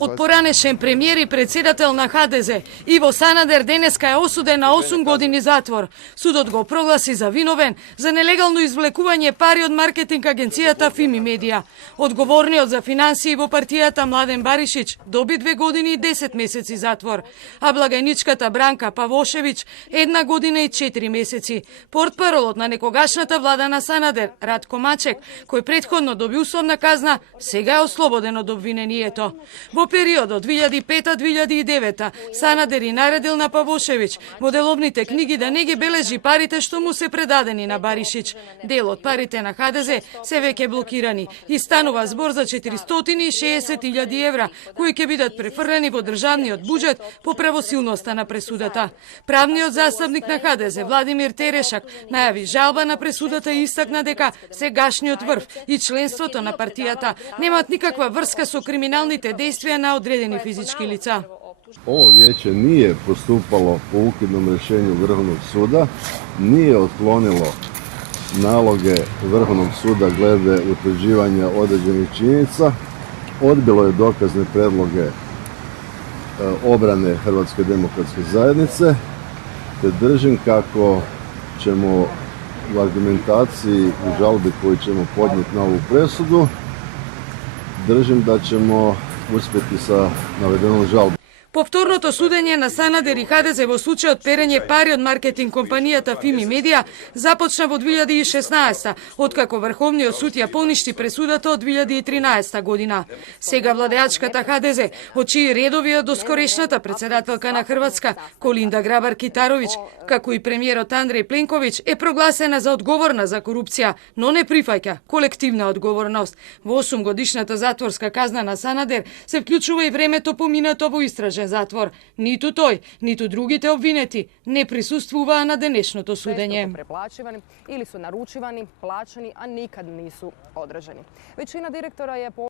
Од поранешен премиер и председател на ХДЗ, Иво Санадер денеска е осуден на 8 години затвор. Судот го прогласи за виновен за нелегално извлекување пари од маркетинг агенцијата Фими Медија. Одговорниот за финансии во партијата Младен Баришич доби 2 години и 10 месеци затвор, а благајничката Бранка Павошевиќ 1 година и 4 месеци. Портпаролот на некогашната влада на Санадер, Радко Мачек, кој претходно доби условна казна, сега е ослободен од обвинението. Во периодот 2005-2009 Санадер и наредил на Павошевиќ во деловните книги да не ги бележи парите што му се предадени на Баришич. Дел од парите на ХДЗ се веќе блокирани и станува збор за 460.000 евра, кои ќе бидат префрлени во државниот буџет по правосилноста на пресудата. Правниот застапник на ХДЗ Владимир Терешак најави жалба на пресудата и истакна дека сегашниот врв и членството на партијата немаат никаква врска со криминалните действија на одредени физички лица. Ovo vijeće nije postupalo po ukidnom rješenju Vrhovnog suda, nije otklonilo naloge Vrhovnog suda glede utvrđivanja određenih činjenica, odbilo je dokazne predloge obrane Hrvatske demokratske zajednice, te držim kako ćemo u argumentaciji u žalbi koju ćemo podnijeti na ovu presudu, držim da ćemo uspjeti sa navedenom žalbom. Повторното судење на Санадер и ХДЗ во случајот перење пари од маркетинг компанијата Фими Медија започна во 2016, откако Врховниот суд ја поништи пресудата од 2013 година. Сега владеачката ХДЗ, од чии редови е доскорешната председателка на Хрватска Колинда Грабар-Китаровиќ, како и премиерот Андреј Пленковиќ, е прогласена за одговорна за корупција, но не прифаќа колективна одговорност. Во 8 годишната затворска казна на Санадер се вклучува и времето поминато во истражен затвор. Ниту тој, ниту другите обвинети не присуствуваа на денешното судење. Или су наручивани, плаќани, а никад нису одржани. Веćina директора je